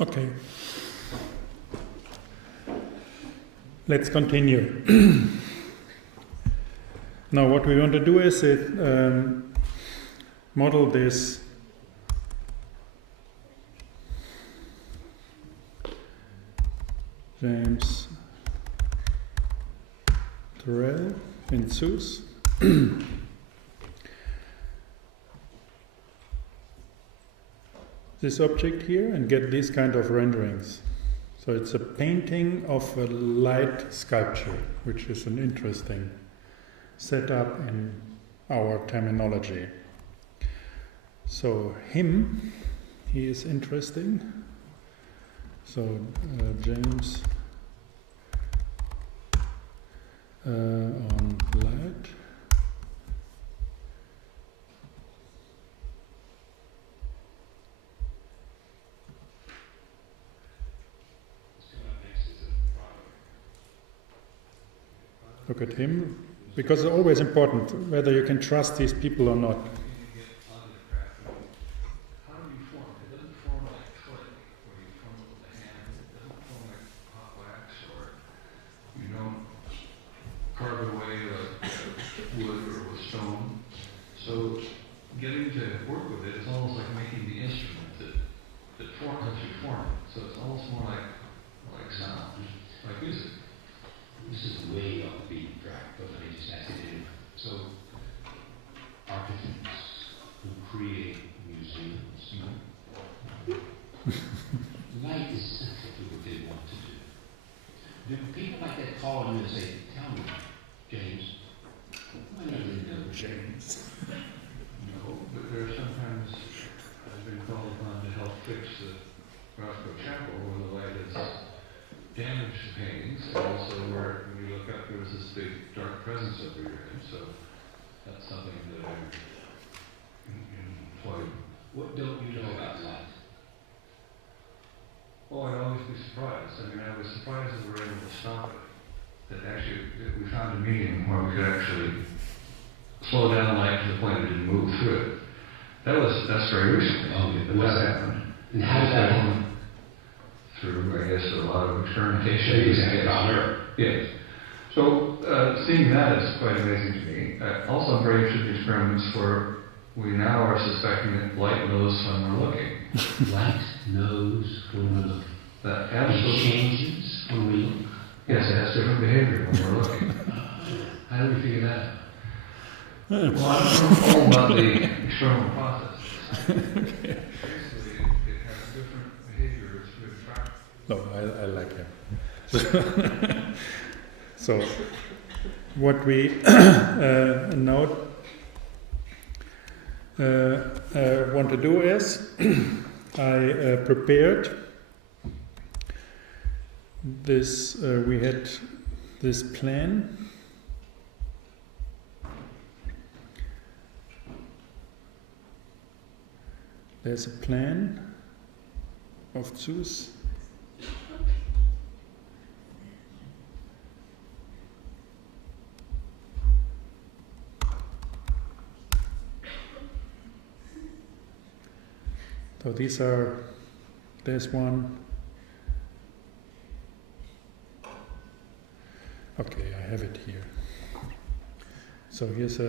Okay. Let's continue. Now what we want to do is model this James Terrell in Zeus. This object here and get these kind of renderings. So it's a painting of a light sculpture, which is an interesting setup in our terminology. So him, he is interesting. So James on light. Look at him, because it's always important whether you can trust these people or not. How do you form? It doesn't form like clay, where you form it with the hand. It doesn't form like hot wax, or you don't carve it away like wood or with stone. So getting to work with it is almost like making the instrument that lets you form it. So it's almost more like sound, like music. This is way off the beaten track, but let me just ask you. So, architects who create museums, light is central to what they want to do. Do people like that call on you and say, "Tell me, James, why don't you know James?" No, but there are sometimes I've been called upon to help fix the Roscoe Chapel where the light has damaged the paintings, and also where when you look up there was this big dark presence over your head, so that's something that I employed. What don't you know about light? Oh, I'd always be surprised. I mean, I was surprised that we were able to stop it. That actually, that we found a medium where we could actually slow down light to the point it didn't move through it. That's very recently. Oh, that happened. And how did that happen? Through, I guess, a lot of experimentation. Yes. So seeing that is quite amazing to me. Also, I'm very interested in experiments where we now are suspecting that light knows when we're looking. Light knows when we're looking. That It absolutely changes when we look. yes, it has different behavior when we're looking. How do we figure that out? Well, I don't know all about the experimental process. Okay. Basically, it has different behavior. It's really attractive. No, I like him. So, what we now want to do is, I prepared this, we had this plan. There's a plan of Zeus. So there's one. Okay, I have it here. So there's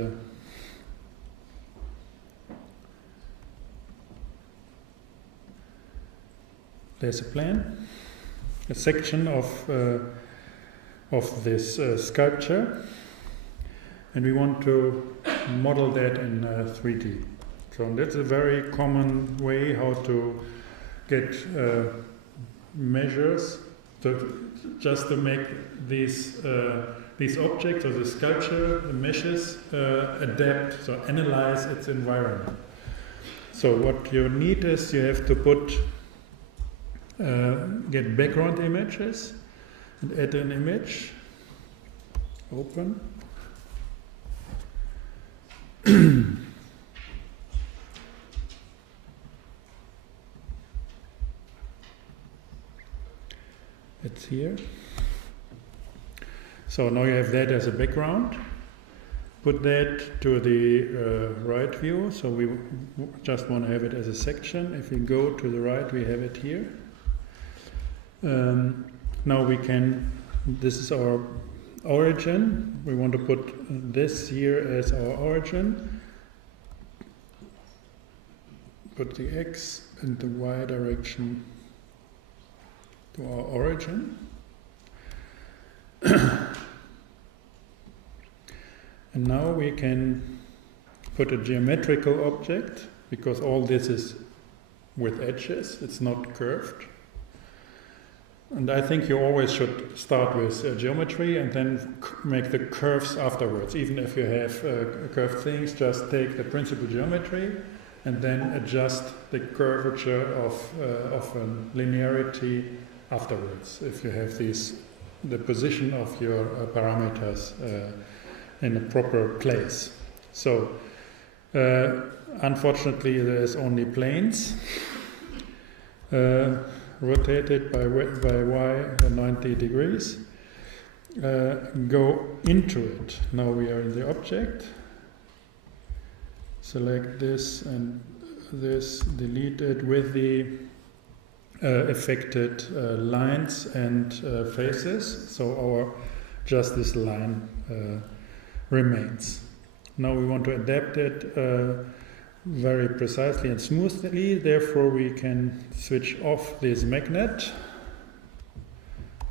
a plan, a section of this sculpture, and we want to model that in 3D. So that's a very common way how to get measures just to make these objects or the sculpture, the meshes, adapt, so analyze its environment. So what you need is you have to get background images and add an image. Open. It's here. So now you have that as a background. Put that to the right view. So we just want to have it as a section. If we go to the right, we have it here. Now we can, this is our origin. We want to put this here as our origin. Put the x and the y direction to our origin. And now we can put a geometrical object, because all this is with edges, it's not curved. And I think you always should start with geometry and then make the curves afterwards. Even if you have curved things, just take the principal geometry and then adjust the curvature of linearity afterwards, if you have the position of your parameters in a proper place. So, unfortunately, there's only planes rotated by y 90 degrees. Go into it. Now we are in the object. Select this and this, delete it with the affected lines and faces. So just this line remains. Now we want to adapt it very precisely and smoothly. Therefore, we can switch off this magnet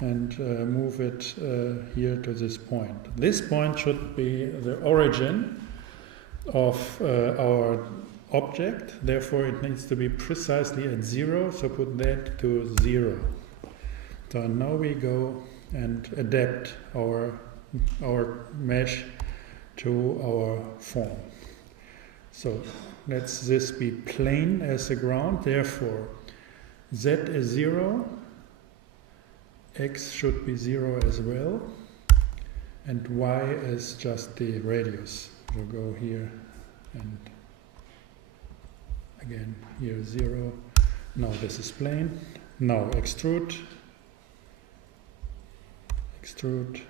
and move it here to this point. This point should be the origin of our object. Therefore, it needs to be precisely at 0. So put that to 0. So now we go and adapt our mesh to our form. So let's this be plane as the ground. Therefore, z is 0, x should be 0 as well, and y is just the radius. We'll go here and again here 0. Now this is plane. Now extrude. Extrude.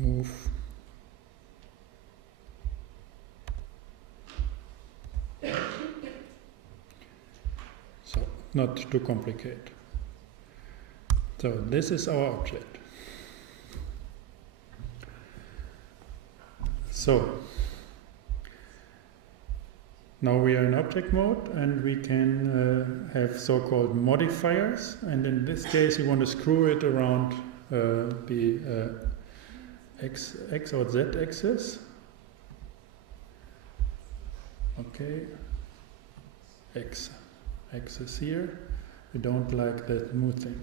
Move. So, not too complicated. So, this is our object. So, now we are in object mode and we can have so-called modifiers, and in this case we want to screw it around the x or z axis. Okay, x axis here. We don't like that smoothing.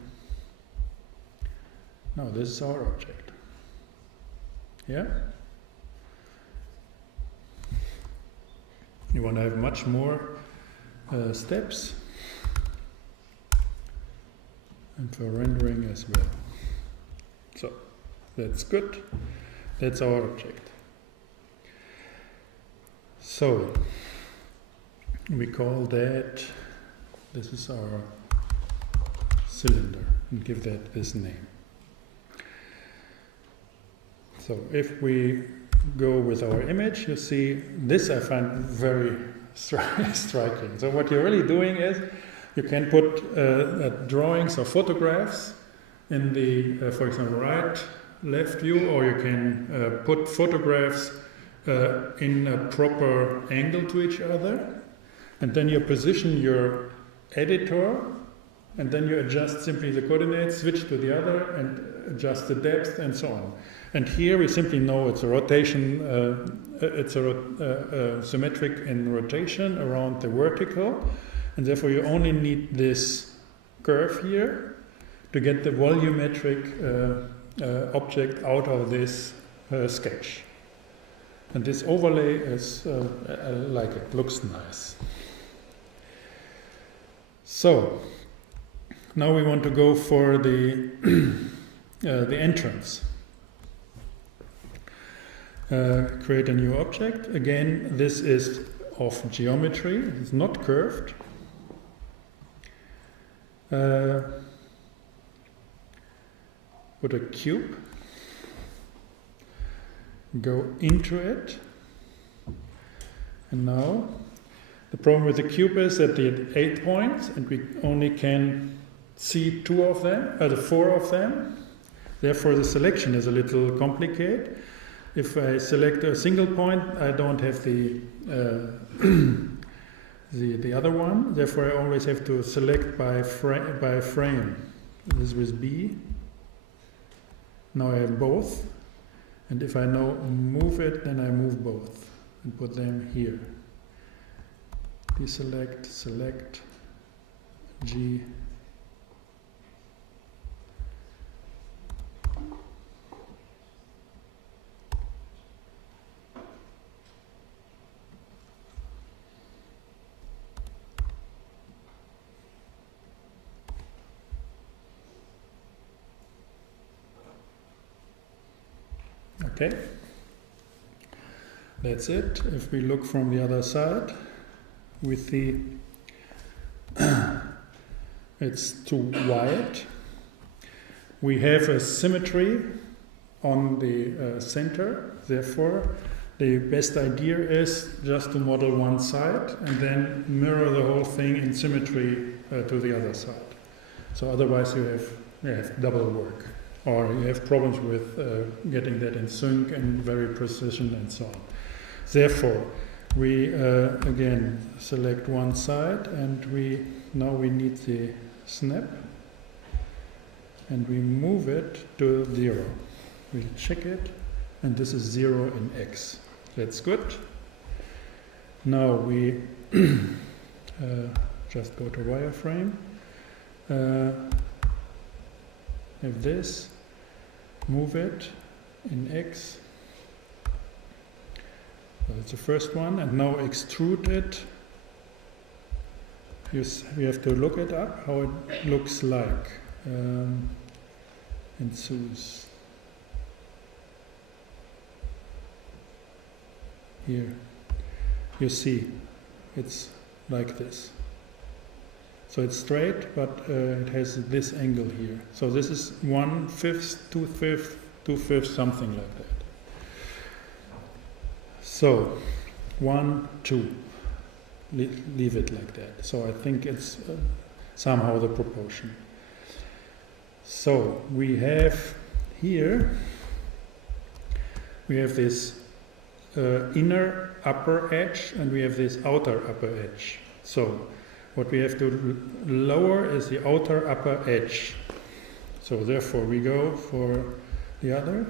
Now this is our object. Yeah? You want to have much more steps, and for rendering as well. So that's good. That's our object. So we call that, this is our cylinder, and give that this name. So if we go with our image, you see this I find very striking. So what you're really doing is you can put drawings or photographs in the, for example, right, left view, or you can put photographs in a proper angle to each other, and then you position your editor, and then you adjust simply the coordinates, switch to the other, and adjust the depth, and so on. And here we simply know it's a rotation, it's a symmetric in rotation around the vertical, and therefore you only need this curve here to get the volumetric object out of this sketch. And this overlay is, I like it, looks nice. So, now we want to go for the entrance. Create a new object. Again, this is of geometry, it's not curved. put a cube, go into it, and now the problem with the cube is that they had 8 points and we only can see 2 of them, the 4 of them. Therefore the selection is a little complicated. If I select a single point, I don't have the the other one. Therefore I always have to select by frame. This with B. Now I have both. And if I now move it, then I move both and put them here. Deselect, select, G. Okay, that's it. If we look from the other side, with the it's too wide. We have a symmetry on the center. Therefore, the best idea is just to model one side and then mirror the whole thing in symmetry to the other side. So otherwise, you have double work. Or you have problems with getting that in sync and very precision and so on. Therefore, we again select one side and now we need the snap and we move it to 0. We check it and this is 0 in X. That's good. Now we just go to wireframe. Have this. Move it in X. So that's the first one, and now extrude it. We have to look it up, how it looks like. Ensues. Here. You see, it's like this. So it's straight, but it has this angle here. So this is 1/5, 2/5, 2/5, something like that. So 1, 2. Leave it like that. So I think it's somehow the proportion. So we have here, we have this inner upper edge and we have this outer upper edge. So what we have to lower is the outer upper edge. So therefore we go for the other.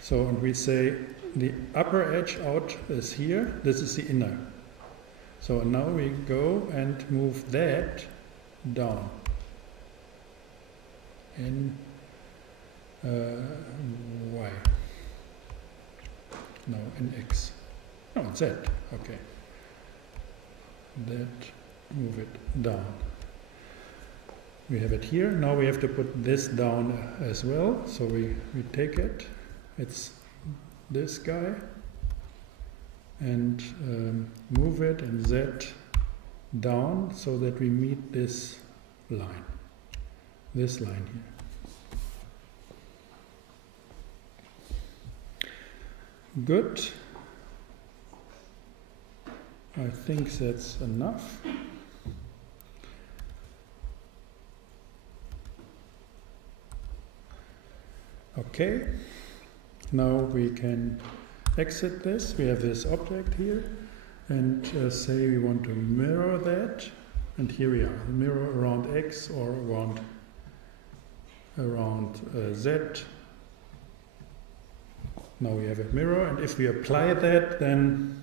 So and we say the upper edge out is here, this is the inner. So now we go and move that down in Y. No, in X. No, in Z. Okay. That, move it down. We have it here. Now we have to put this down as well. So we take it. It's this guy. And move it and Z down so that we meet this line. This line here. Good. I think that's enough. Okay. Now we can exit this. We have this object here and say we want to mirror that. And here we are. Mirror around X or around Z. Now we have a mirror, and if we apply that, then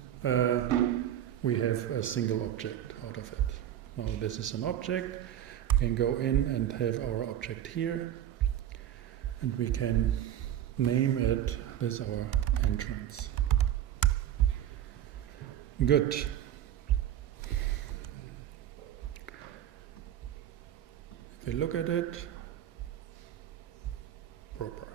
we have a single object out of it. Now this is an object. We can go in and have our object here, and we can name it. This is our entrance. Good. If we look at it, proper.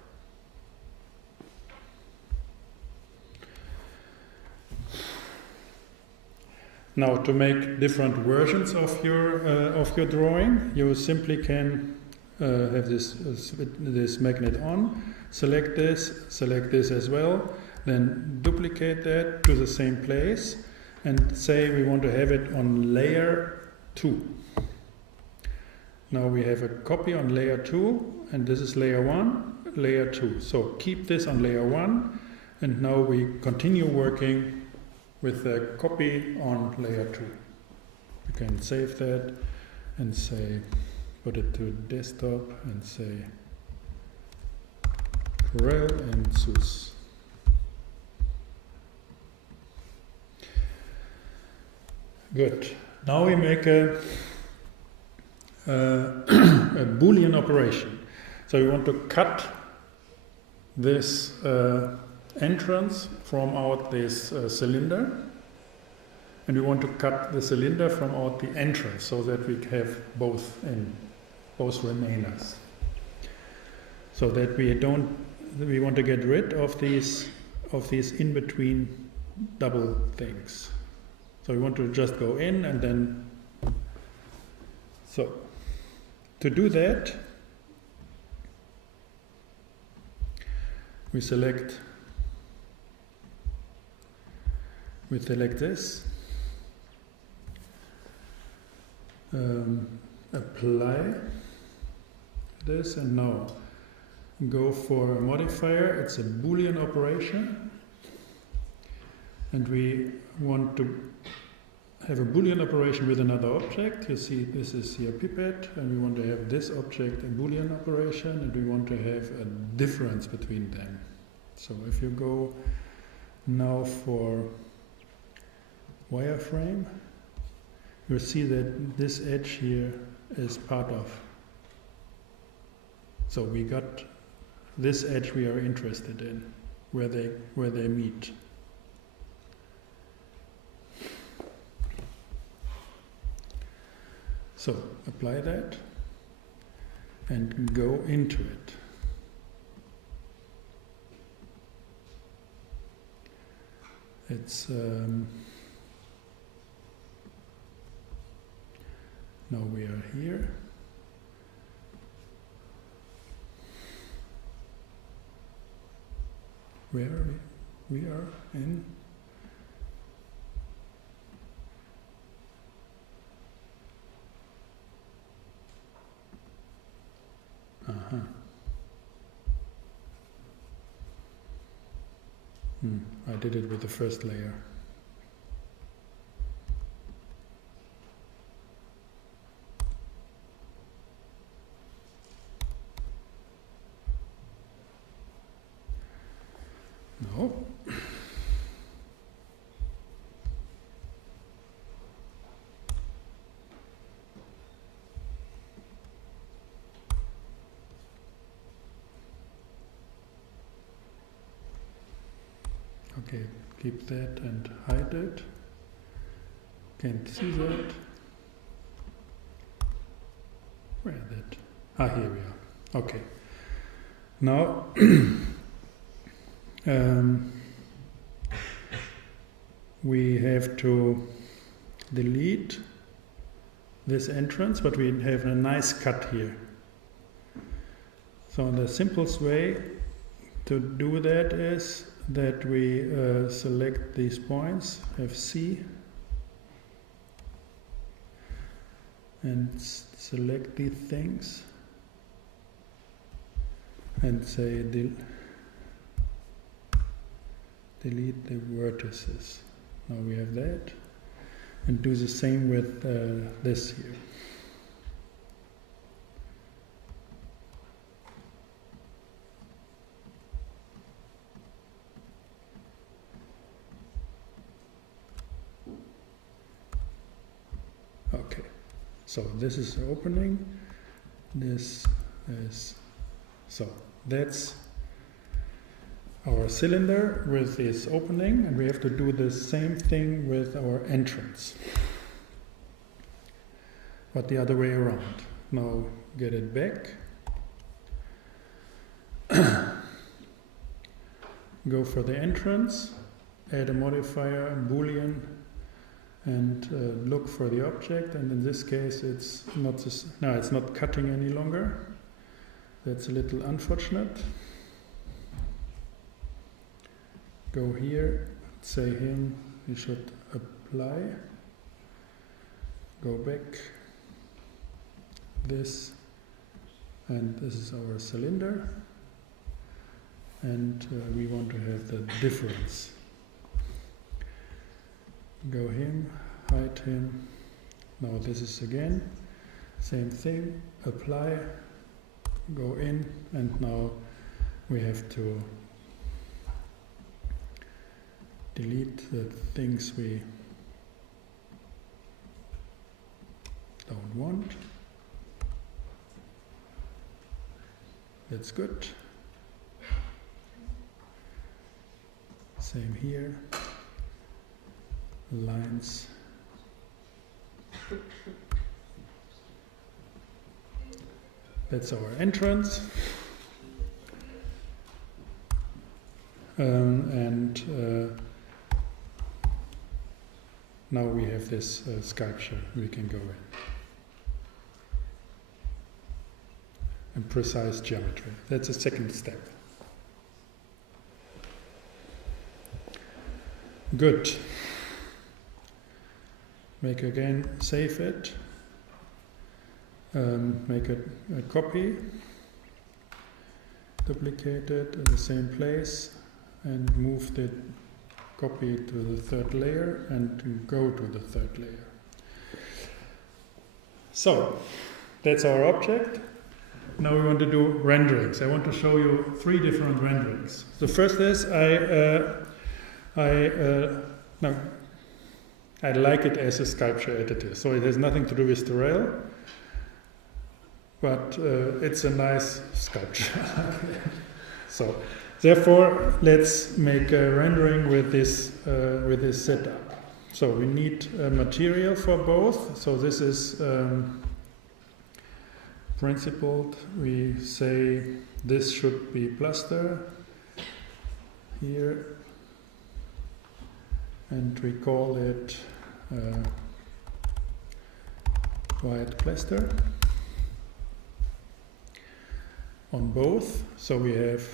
Now, to make different versions of your drawing, you simply can have this magnet on, select this as well, then duplicate that to the same place and say we want to have it on layer 2. Now we have a copy on layer 2 and this is layer 1, layer 2. So keep this on layer 1 and now we continue working with the copy on layer 2. You can save that and say, put it to desktop and say Corel and SUS. Good. Now we make a Boolean operation. So we want to cut this entrance from out this cylinder, and we want to cut the cylinder from out the entrance so that we have both remainers. So that we want to get rid of these in between double things. So we want to just go in and then. So to do that, we select this, apply this, and now go for a modifier. It's a Boolean operation, and we want to have a Boolean operation with another object. You see this is here pipette, and we want to have this object a Boolean operation, and we want to have a difference between them. So if you go now for wireframe, you'll see that this edge here is part of. So we got this edge we are interested in, where they meet. So apply that and go into it. It's now we are here. Where are we? We are in. I did it with the first layer. No. Okay, keep that and hide it. Can't see that. Where is that? Here we are. Okay. Now we have to delete this entrance, but we have a nice cut here. So the simplest way to do that is that we select these points, FC, and select these things and say delete the vertices. Now we have that, and do the same with this here. Okay, so this is the opening, this is, so that's our cylinder with its opening, and we have to do the same thing with our entrance, but the other way around. Now get it back, go for the entrance, add a modifier, Boolean, and look for the object, and in this case it's not it's not cutting any longer, That's a little unfortunate. Go here, say him, we should apply. Go back. This, and this is our cylinder. And we want to have the difference. Go him, hide him. Now this is again, same thing, apply, go in, and now we have to delete the things we don't want. That's good. Same here. Lines. That's our entrance. Now we have this sculpture we can go in. And precise geometry. That's a second step. Good. Make again, save it. Make a copy. Duplicate it in the same place and move the copy to the third layer and go to the third layer. So, that's our object. Now we want to do renderings. I want to show you 3 different renderings. The first is I like it as a sculpture editor, so it has nothing to do with the rail, but it's a nice sculpture. So, therefore, let's make a rendering with this setup. So we need material for both. So this is principled. We say this should be plaster here, and we call it white plaster on both. So we have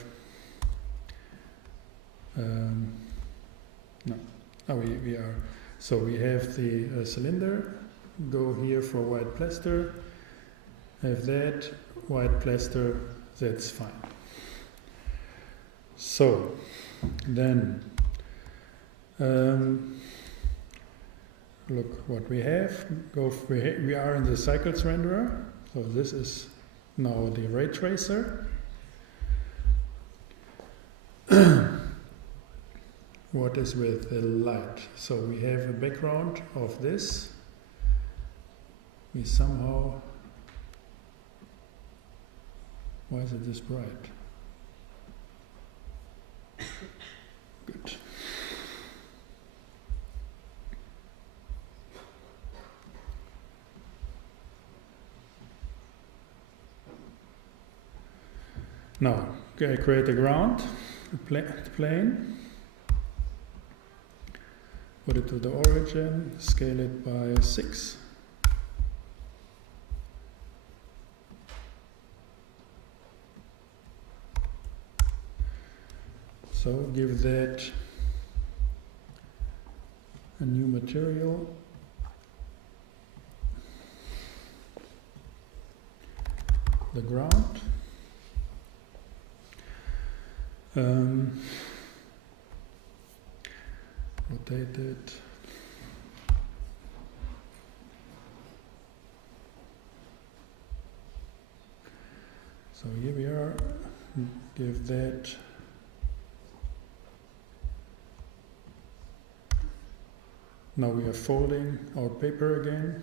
So we have the cylinder. Go here for white plaster. Have that white plaster. That's fine. So then. Look what we have. We are in the cycles renderer. So this is now the ray tracer. What is with the light? So we have a background of this. We somehow. Why is it this bright? Good. Now, create a ground, a plane, put it to the origin, scale it by 6. So give that a new material. The ground. Rotate it. So here we are. Give that now we are folding our paper again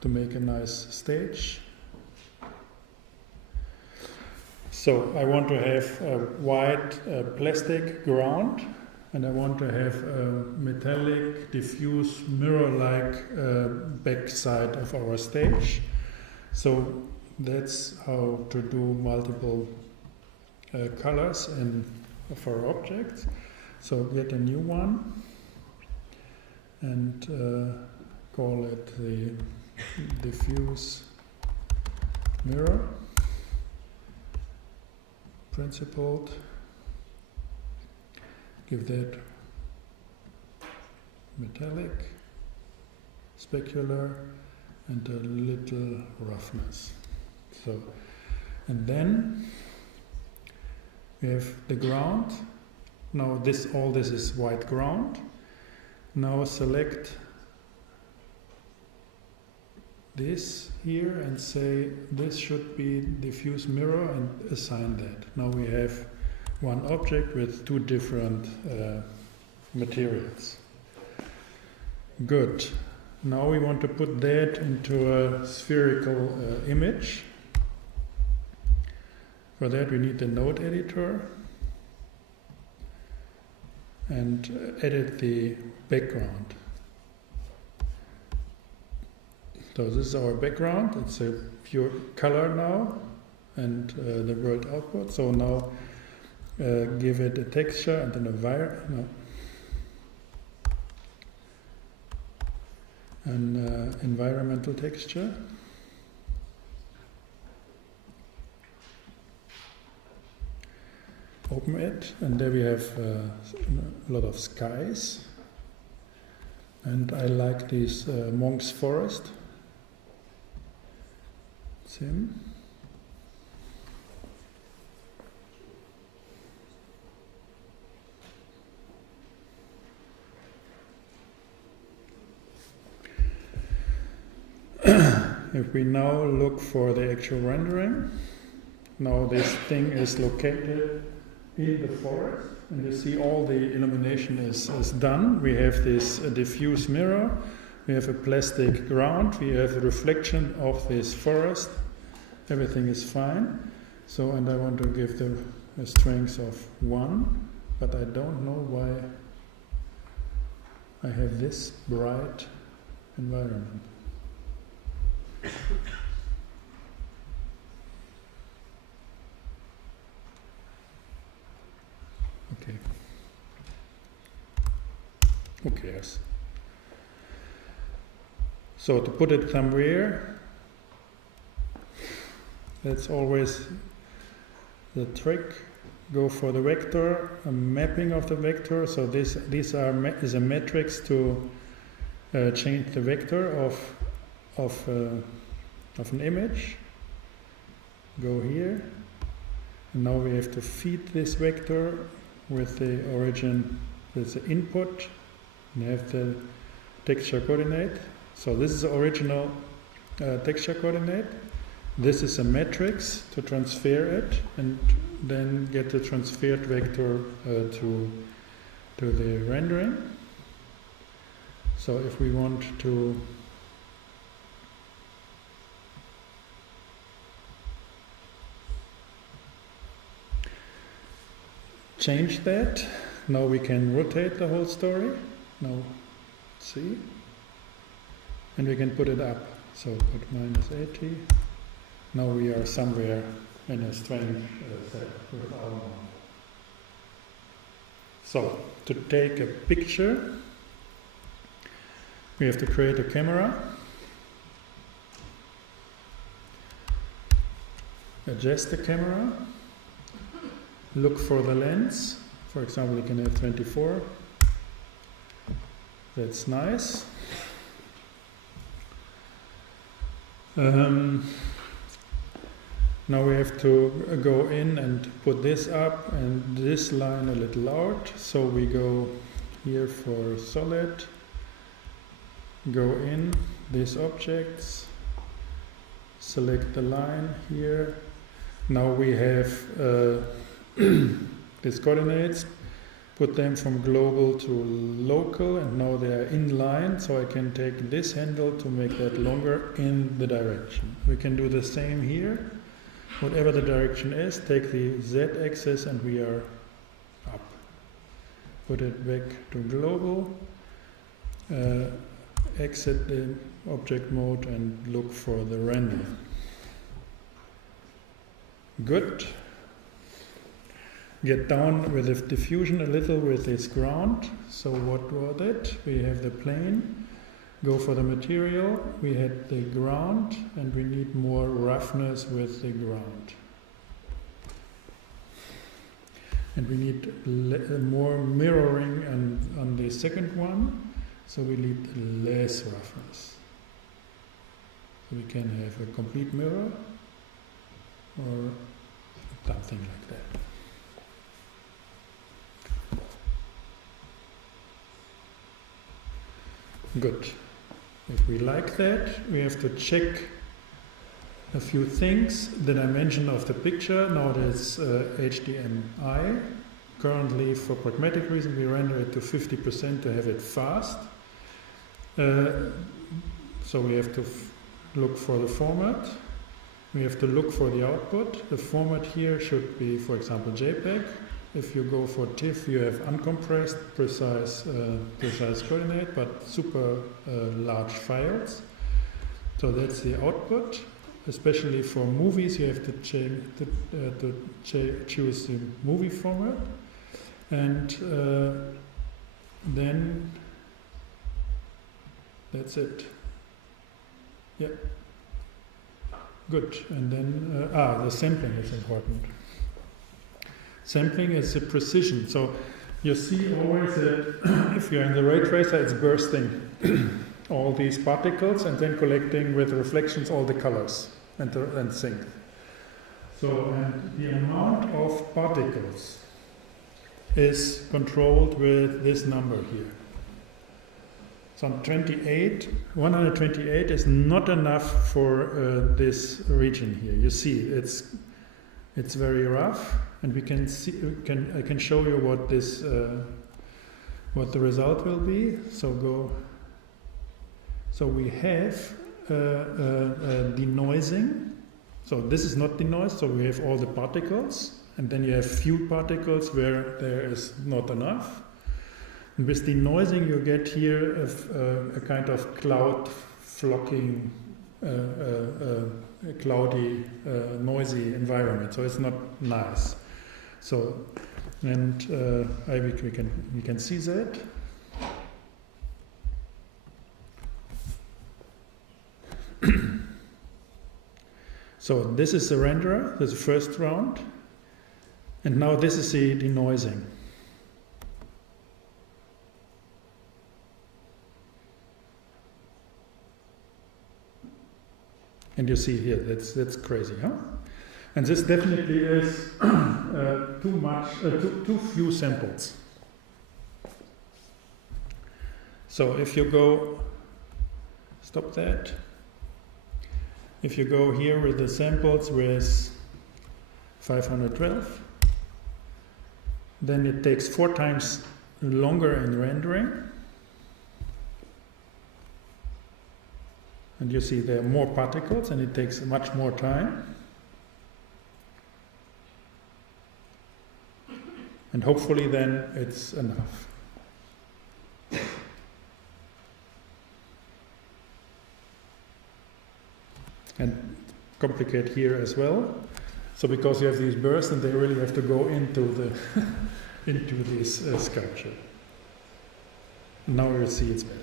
to make a nice stage. So I want to have a white plastic ground, and I want to have a metallic, diffuse, mirror-like backside of our stage. So that's how to do multiple colors of our objects. So get a new one and call it the diffuse mirror. principled. Give that metallic, specular, and a little roughness. So, and then we have the ground. Now all this is white ground. Now select this here and say this should be diffuse mirror and assign that. Now we have one object with two different materials. Good. Now we want to put that into a spherical image. For that we need the node editor and edit the background. So this is our background. It's a pure color now and the world output. So now give it a texture and an environmental texture. Open it, and there we have a lot of skies. And I like this monk's forest. Sim. If we now look for the actual rendering, now this thing is located in the forest, and you see all the illumination is done. We have this diffuse mirror, we have a plastic ground, we have a reflection of this forest, everything is fine. So, and I want to give a strength of 1, but I don't know why I have this bright environment. Okay. Who cares? So to put it somewhere, that's always the trick. Go for the vector, a mapping of the vector. So these is a matrix to change the vector of an image. Go here, and now we have to feed this vector with the origin, with the input, and have the texture coordinate. So this is the original texture coordinate. This is a matrix to transfer it, and then get the transferred vector to the rendering. So if we want to change that, now we can rotate the whole story. Now, see? And we can put it up. So put -80. Now we are somewhere in a strange set with our mouth. So, to take a picture, we have to create a camera. Adjust the camera. Look for the lens. For example, you can have 24. That's nice. Now we have to go in and put this up and this line a little out. So we go here for solid, go in these objects, select the line here. Now we have these coordinates, put them from global to local, and now they are in line, so I can take this handle to make that longer in the direction. We can do the same here. Whatever the direction is, take the z-axis and we are up. Put it back to global, exit the object mode and look for the render. Good. Get down with the diffusion a little with this ground. So what was it? We have the plane. Go for the material. We had the ground and we need more roughness with the ground. And we need more mirroring on the second one, so we need less roughness. So we can have a complete mirror or something like that. Good. If we like that, we have to check a few things. The dimension of the picture, now there's HDMI. Currently, for pragmatic reason, we render it to 50% to have it fast. So we have to look for the format. We have to look for the output. The format here should be, for example, JPEG. If you go for TIFF, you have uncompressed, precise coordinate, but super large files. So that's the output. Especially for movies, you have to choose the movie format, and then that's it. Yeah. Good. And then the sampling is important. Sampling is the precision. So you see always that if you're in the ray tracer, it's bursting all these particles and then collecting with reflections all the colors and sync. So, and the amount of particles is controlled with this number here. So 128 is not enough for this region here. You see, it's very rough, and we can see. I can show you what this, what the result will be. So go. So we have denoising. So this is not denoised. So we have all the particles, and then you have few particles where there is not enough. And with denoising, you get here a kind of cloud flocking, cloudy, noisy environment. So it's not nice. So, and we can see that. So this is the renderer. This is the first round, and now this is the denoising. And you see here, that's crazy, huh? And this definitely is too few samples. So if you go, stop that. If you go here with the samples with 512, then it takes 4 times longer in rendering. And you see there are more particles and it takes much more time. And hopefully then it's enough. And complicate here as well. So because you have these bursts and they really have to go into the into this sculpture. Now you see it's better.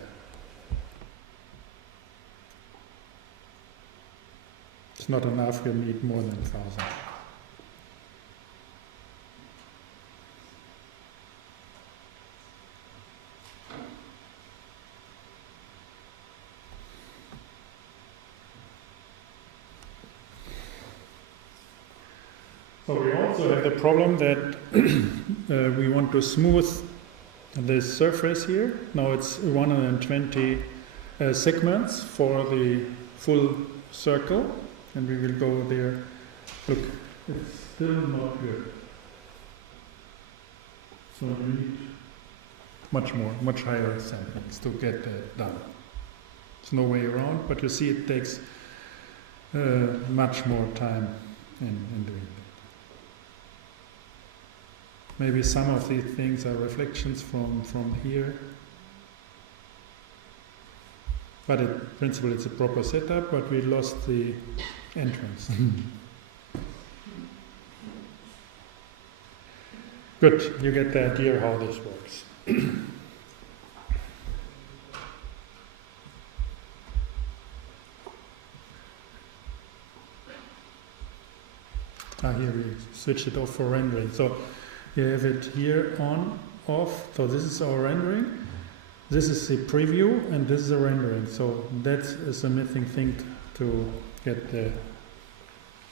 It's not enough, you need more than 1,000. So we also have the problem that we want to smooth this surface here. Now it's 120 segments for the full circle. And we will go there. Look, it's still not good. So we need much higher samplings to get that done. There's no way around, but you see it takes much more time in doing that. Maybe some of these things are reflections from here. But in principle it's a proper setup, but we lost the entrance. Good, you get the idea how this works. Here we switch it off for rendering. So You have it here on, off. So this is our rendering. This is the preview, and this is the rendering. So that is the missing thing to get the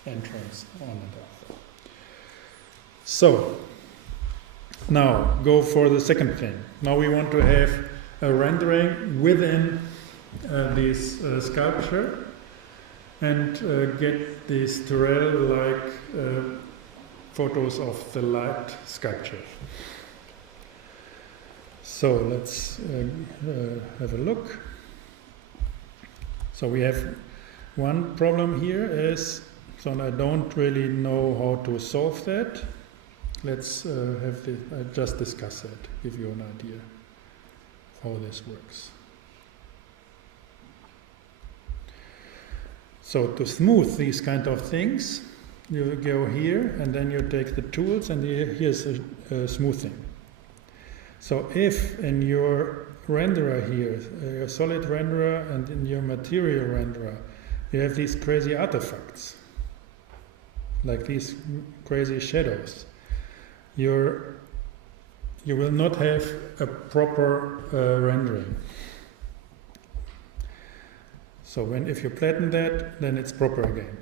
entrance on and off. So now go for the second thing. Now we want to have a rendering within this sculpture and get these Turrell-like photos of the light sculpture. So let's have a look. So we have one problem here is, so I don't really know how to solve that. Let's just discuss that, give you an idea of how this works. So to smooth these kind of things, you go here and then you take the tools and here's a smoothing. So if in your renderer here, your solid renderer and in your material renderer, you have these crazy artifacts, like these crazy shadows, you will not have a proper rendering. So if you flatten that, then it's proper again.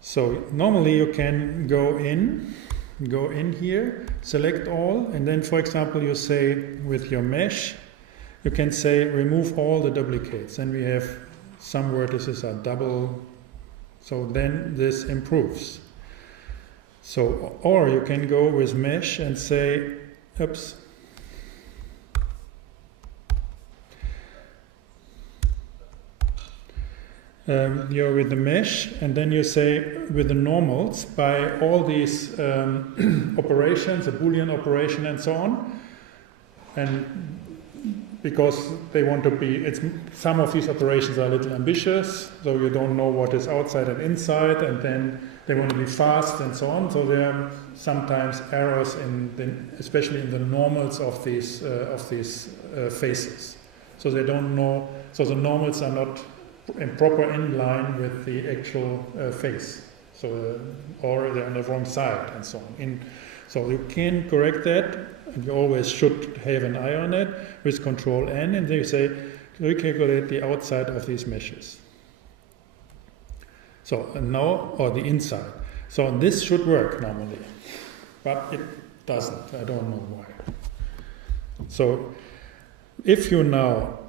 So normally you can go in here, select all, and then for example you say with your mesh, you can say remove all the duplicates, and we have some vertices are double, so then this improves. So, or you can go with mesh and say, oops, you're with the mesh, and then you say with the normals by all these operations, a Boolean operation and so on, and because they want to be, some of these operations are a little ambitious, so you don't know what is outside and inside, and then they want to be fast and so on, so there are sometimes errors especially in the normals of these faces. So they don't know, so the normals are not proper in line with the actual face, so or they're on the wrong side and so on. So you can correct that, and you always should have an eye on it with Control N, and then you say recalculate the outside of these meshes. So and now, or the inside. So this should work normally, but it doesn't. I don't know why. So if you now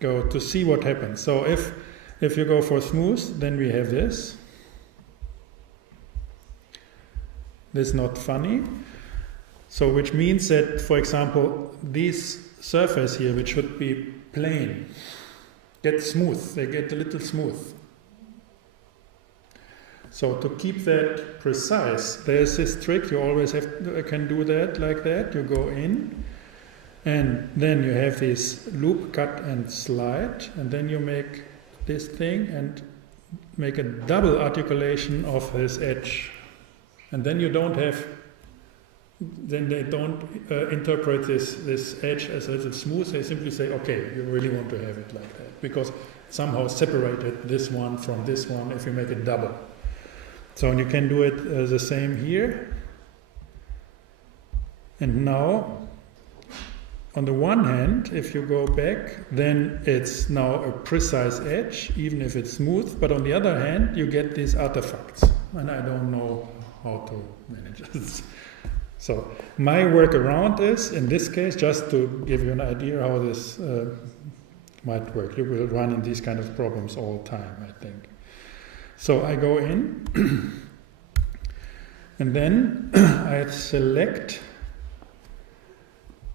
go to see what happens. So if you go for smooth, then we have this. This is not funny. So which means that, for example, this surface here, which should be plain, gets smooth. They get a little smooth. So to keep that precise, there's this trick. You always can do that like that. You go in, and then you have this loop, cut and slide, and then you make this thing and make a double articulation of this edge. And then you don't have, then they don't interpret this edge as a little smooth. They simply say, okay, you really want to have it like that, because somehow separated this one from this one if you make it double. So you can do it the same here. And now, on the one hand, if you go back, then it's now a precise edge, even if it's smooth. But on the other hand, you get these artifacts. And I don't know how to manage this. So my workaround is, in this case, just to give you an idea how this might work. You will run in these kind of problems all the time, I think. So I go in, and then I select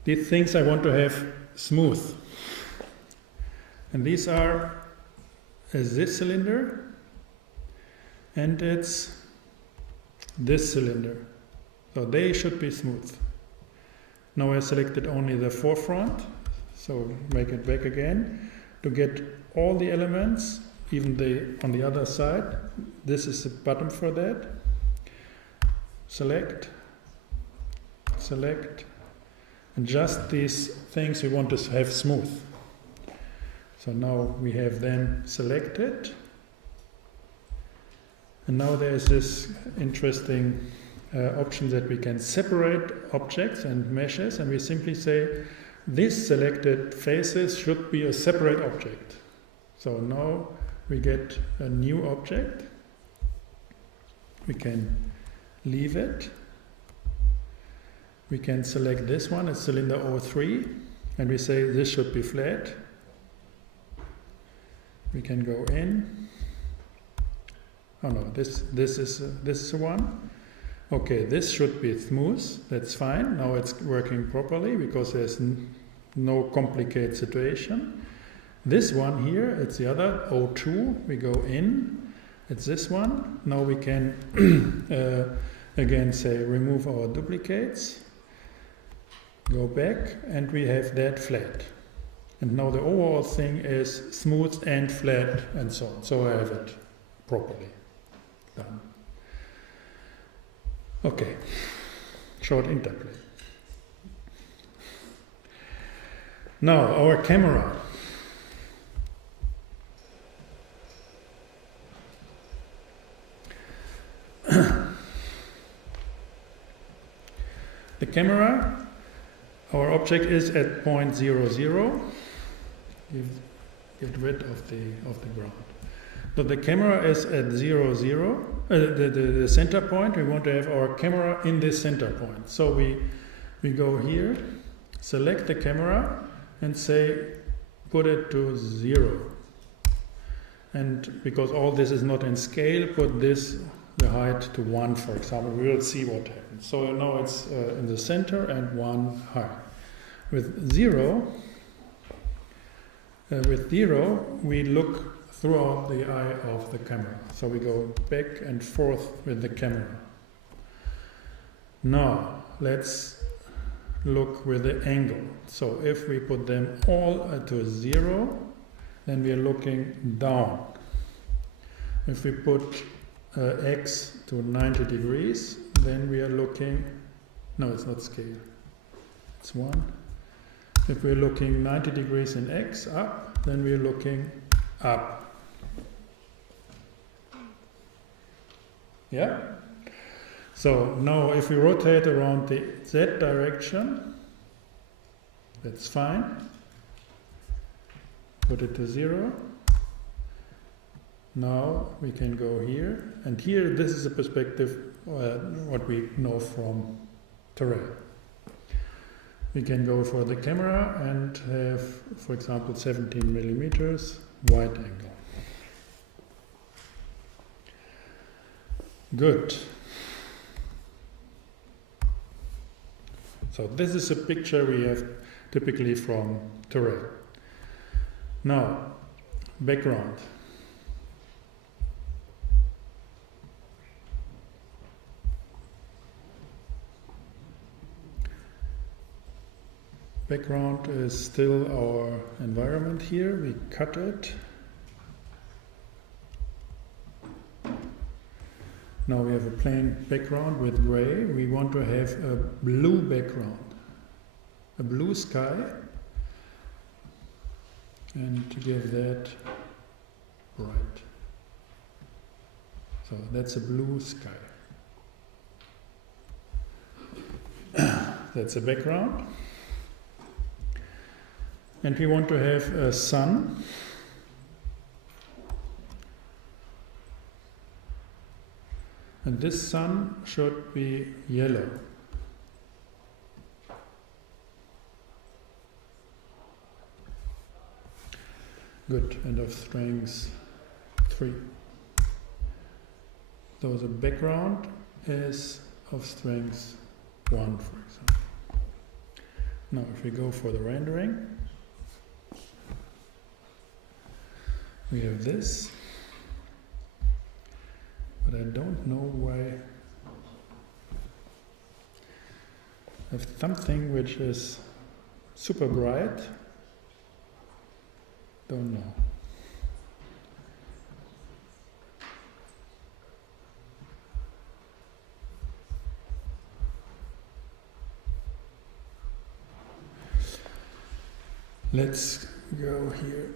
these things I want to have smooth. And these are this cylinder, and it's this cylinder. So they should be smooth. Now I selected only the forefront, so make it back again to get all the elements, even on the other side. This is the button for that. Select, and just these things we want to have smooth. So now we have them selected. And now there's this interesting option that we can separate objects and meshes, and we simply say these selected faces should be a separate object. So now we get a new object. We can leave it. We can select this one, it's cylinder 03, and we say this should be flat. We can go in. Oh no, this is one. Okay, this should be smooth. That's fine. Now it's working properly because there's no complicated situation. This one here, it's the other 02. We go in. It's this one. Now we can again say remove our duplicates. Go back, and we have that flat. And now the overall thing is smooth and flat and so on. So I have it properly done. Okay, short interplay. Now our camera. The camera, our object is at point 0, 0. Get rid of the ground. So the camera is at 0, 0. The center point, we want to have our camera in this center point. So we go here, select the camera, and say put it to 0. And because all this is not in scale, put this, the height, to 1, for example. We will see what happens. So now it's in the center and 1 high. With 0, we look throughout the eye of the camera. So we go back and forth with the camera. Now, let's look with the angle. So if we put them all to 0, then we are looking down. If we put x to 90 degrees, then we are looking, no, it's not scale, it's 1. If we're looking 90 degrees in x up, then we're looking up. Yeah? So now if we rotate around the z direction, that's fine. Put it to 0. Now we can go here, and here this is a perspective what we know from terrain. We can go for the camera and have, for example, 17 millimeters wide angle. Good. So this is a picture we have typically from terrain. Now, background. Background is still our environment here. We cut it. Now we have a plain background with gray. We want to have a blue background, a blue sky, and to give that bright. So that's a blue sky. That's a background. And we want to have a sun. And this sun should be yellow. Good, and of strength 3. So the background is of strength 1, for example. Now if we go for the rendering, we have this, but I don't know why. I have something which is super bright, don't know. Let's go here.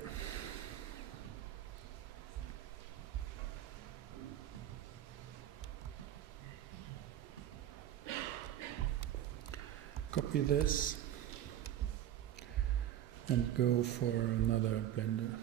copy this and go for another blender.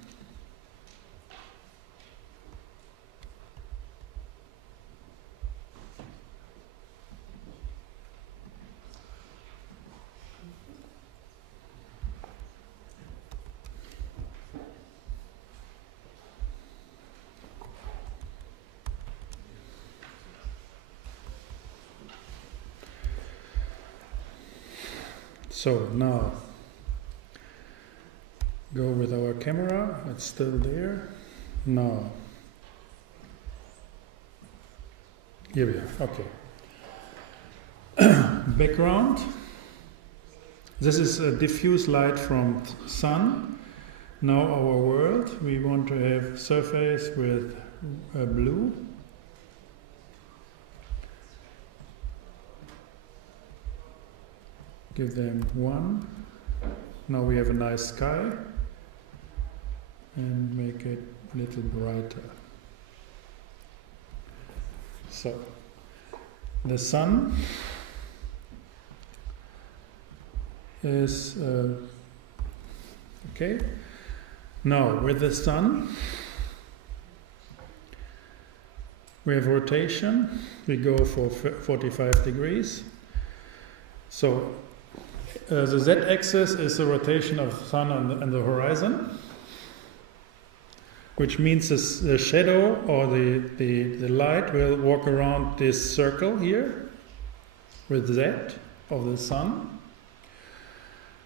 So now go with our camera, it's still there. Now, here we are, okay. Background. This is a diffuse light from sun. Now our world, we want to have surface with blue. Give them 1. Now we have a nice sky. And make it a little brighter. So, the sun is okay. Now, with the sun, we have rotation. We go for 45 degrees. So, the z-axis is the rotation of the sun on the horizon, which means the shadow or the light will walk around this circle here with z of the sun.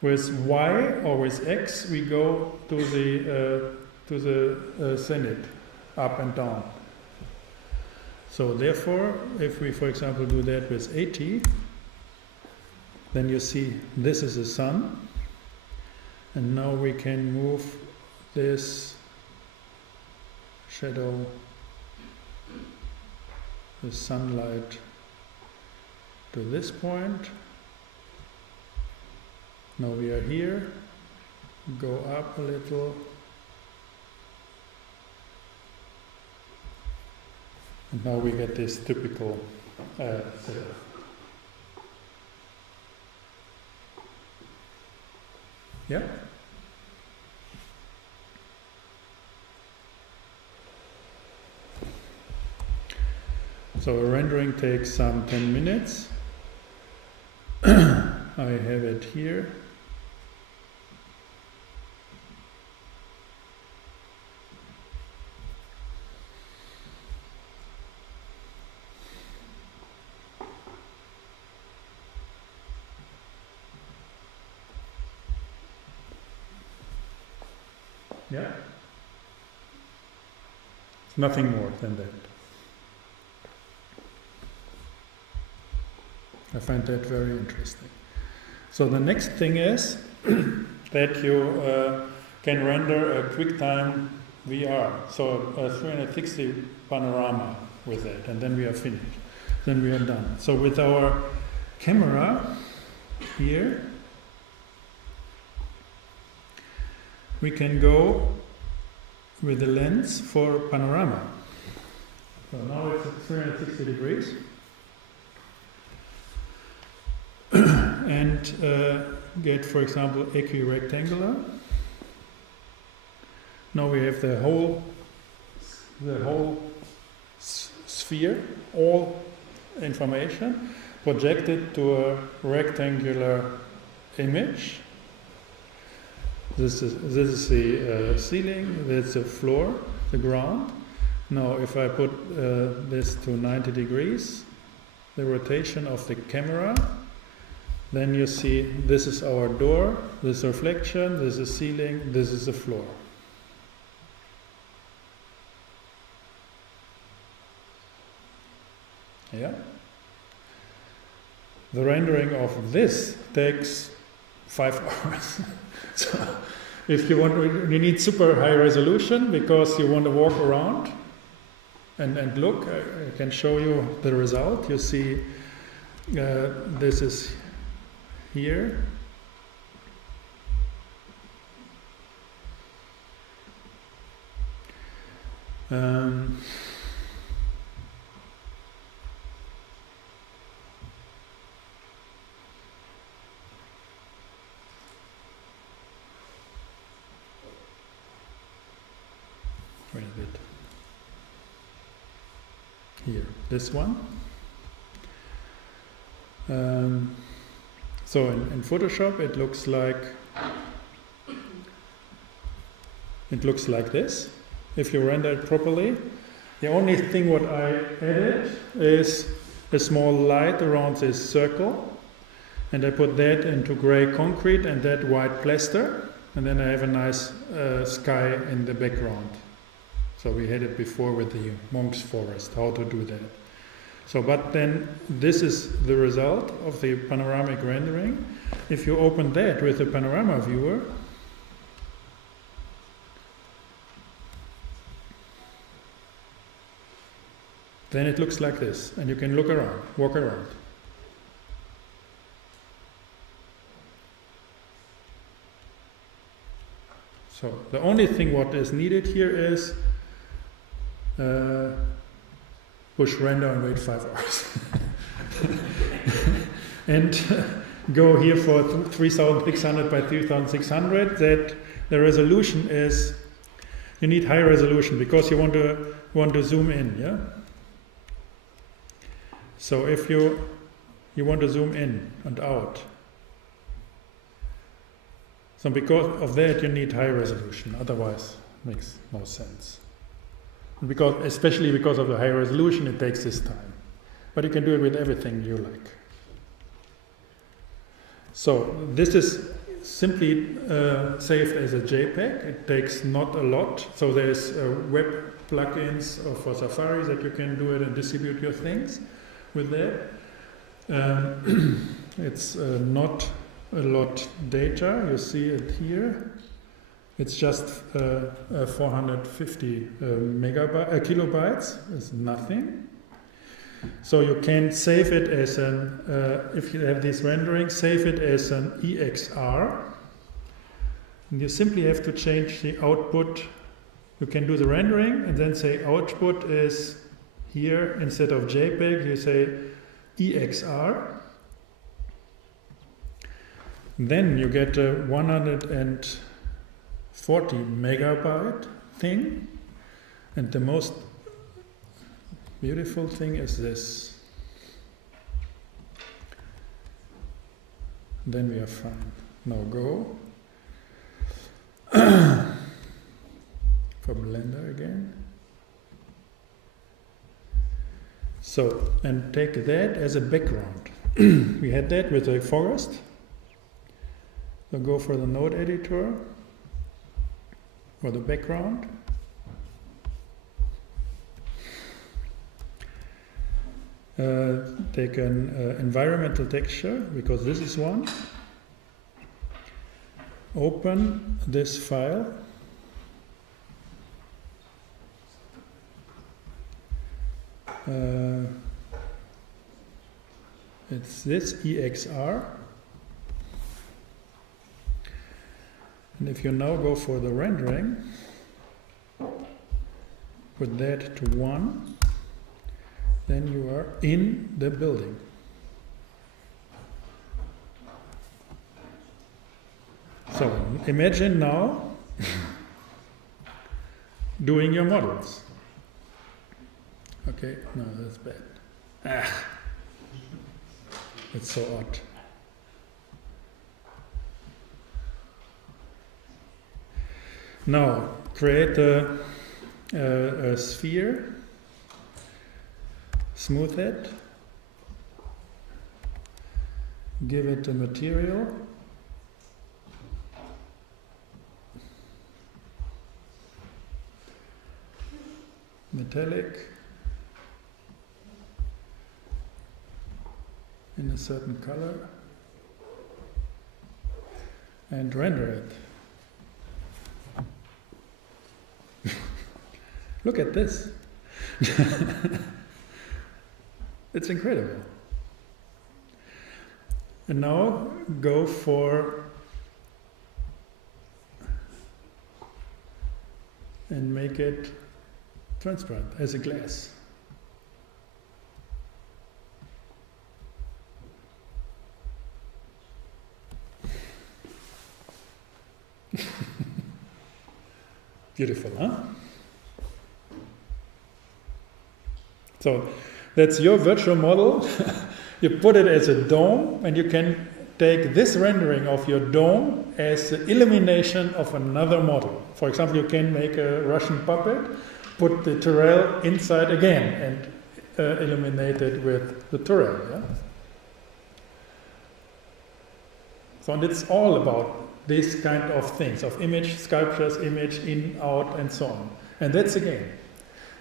With y or with x, we go to the zenith, up and down. So therefore, if we, for example, do that with 80, then you see this is the sun, and now we can move this shadow, the sunlight, to this point. Now we are here, go up a little, and now we get this typical setup. Yeah? So a rendering takes some 10 minutes. I have it here. Yeah? Nothing more than that. I find that very interesting. So the next thing is that you can render a QuickTime VR, so a 360 panorama with it, and then we are finished. Then we are done. So with our camera here, we can go with the lens for panorama. So now it's at 360 degrees. And get, for example, equirectangular. Now we have the whole sphere, all information projected to a rectangular image. This is the ceiling, that's the floor, the ground. Now if I put this to 90 degrees, the rotation of the camera, then you see this is our door, this is reflection, this is ceiling, this is the floor. Yeah? The rendering of this takes 5 hours. So if you want, you need super high resolution because you want to walk around and look. I can show you the result. You see this is here. here, this one. So in Photoshop it looks like this. If you render it properly, the only thing what I added is a small light around this circle, and I put that into grey concrete and that white plaster, and then I have a nice sky in the background. So we had it before with the monk's forest, how to do that. So, but then this is the result of the panoramic rendering. If you open that with the panorama viewer, then it looks like this, and you can look around, walk around. So the only thing what is needed here is push render and wait 5 hours. And go here for 3600 by 3600. That the resolution is, you need high resolution because you want to zoom in, yeah? So if you want to zoom in and out, so because of that you need high resolution, otherwise it makes no sense. And especially because of the high resolution, it takes this time. But you can do it with everything you like. So this is simply saved as a JPEG. It takes not a lot. So there's web plugins for Safari that you can do it and distribute your things with that. It's not a lot data. You see it here. It's just 450 kilobytes. It's nothing. So you can save it as an, if you have this rendering, save it as an EXR. And you simply have to change the output. You can do the rendering and then say output is here, instead of JPEG, you say EXR. Then you get a 140 megabyte thing. And the most beautiful thing is this. Then we are fine. Now go. For Blender again. So, and take that as a background. We had that with a forest. So go for the node editor, for the background. Take an environmental texture, because this is one. Open this file. It's this EXR. And if you now go for the rendering, put that to 1, then you are in the building. So imagine now doing your models. Okay, no, that's bad. It's so odd. Now, create a sphere, smooth it, give it a material, metallic, in a certain color, and render it. Look at this. It's incredible. And now go for and make it transparent as a glass. Beautiful, huh? So that's your virtual model. You put it as a dome, and you can take this rendering of your dome as the illumination of another model. For example, you can make a Russian puppet, put the Tyrrell inside again, and illuminate it with the Tyrrell. Yeah? So and it's all about this kind of things, of image sculptures, image in, out, and so on. And that's a game.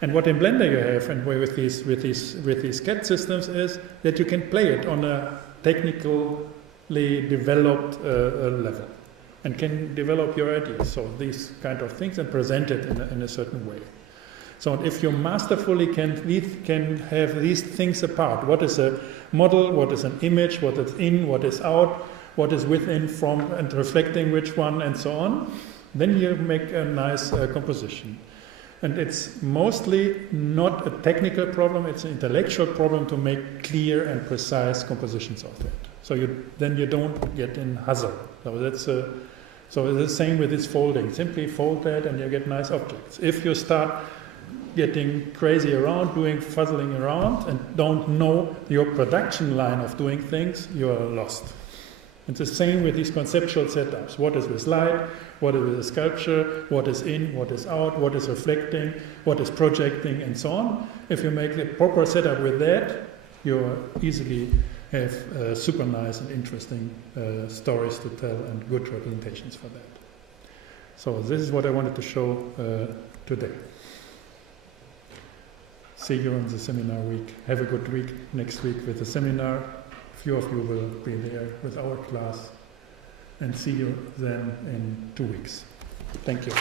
And what in Blender you have, and with these CAD systems, is that you can play it on a technically developed level, and can develop your ideas. So these kind of things, and present it in a certain way. So if you masterfully can have these things apart, what is a model, what is an image, what is in, what is out, what is within, from, and reflecting which one, and so on, then you make a nice composition. And it's mostly not a technical problem, it's an intellectual problem to make clear and precise compositions of it. So then you don't get in hassle. So it's the same with this folding. Simply fold that and you get nice objects. If you start getting crazy around, doing fuzzling around, and don't know your production line of doing things, you are lost. It's the same with these conceptual setups. What is with light? What is with a sculpture? What is in? What is out? What is reflecting? What is projecting? And so on. If you make a proper setup with that, you easily have super nice and interesting stories to tell and good representations for that. So this is what I wanted to show today. See you in the seminar week. Have a good week next week with the seminar. A few of you will be there with our class, and see you then in 2 weeks. Thank you.